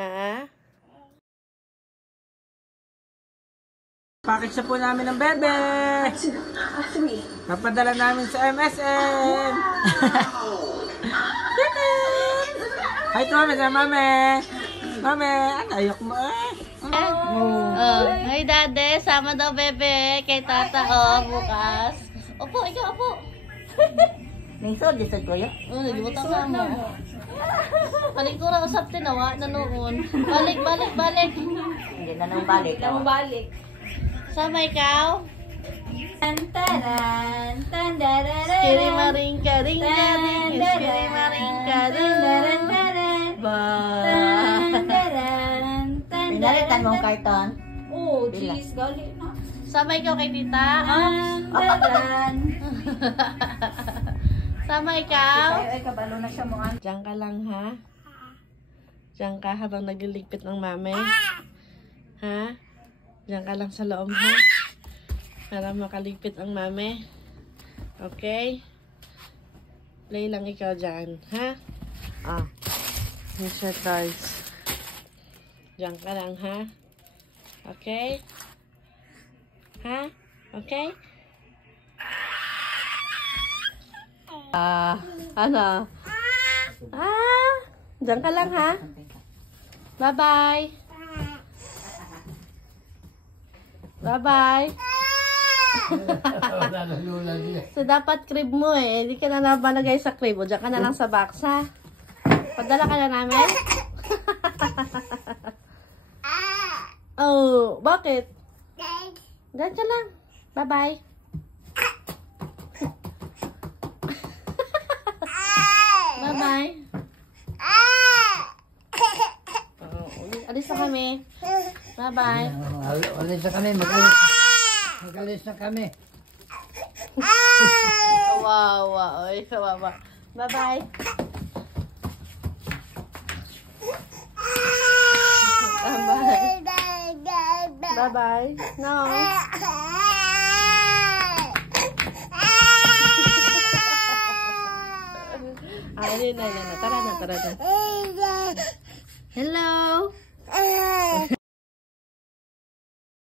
Ah? Package na po namin ng bebe. Napadala namin sa MSN. Hi to mami, sa mami. Mami, ayok mo eh. Hi dade, sama daw bebe kay tata bukas. Opo, ikaw opo. Ningsod, disod ko yun? Nagibutang ka mo. Balik ko na usap tinawa na noon. Balik. Hindi na nang balik. Sama ikaw? Tantaran, Skiri maring karing karing, skiri maring karing. Pinalitan mong karton? Oh, jeez, galit na. Sama ikaw kay tita? Tantaran. Sama ikaw? Ay, kabalo na siya mo. Diyan ka lang ha? Diyan ka habang nagliligpit ng mami? Ha? Diyan ka lang sa loob ha? Para makaligpit ang mami. Okay? Play lang ikaw dyan. Ha? Ah. Here's your toys. Diyan ka lang ha? Okay? Ha? Okay? Ano? Diyan ka lang ha? Bye-bye. Bye-bye. So, dapat crib mo eh. Hindi ka na nabalagay sa crib. O, dyan ka na lang sa box, ha? Padala ka na namin? Oh, bakit? Dyan ka lang. Bye-bye. Bye-bye. Alis na kami. Bye-bye. Alis na kami, mag-alis na kami. Kawawa. Oy, kawawa. Bye-bye. Bye-bye. No. Tara na. Hello.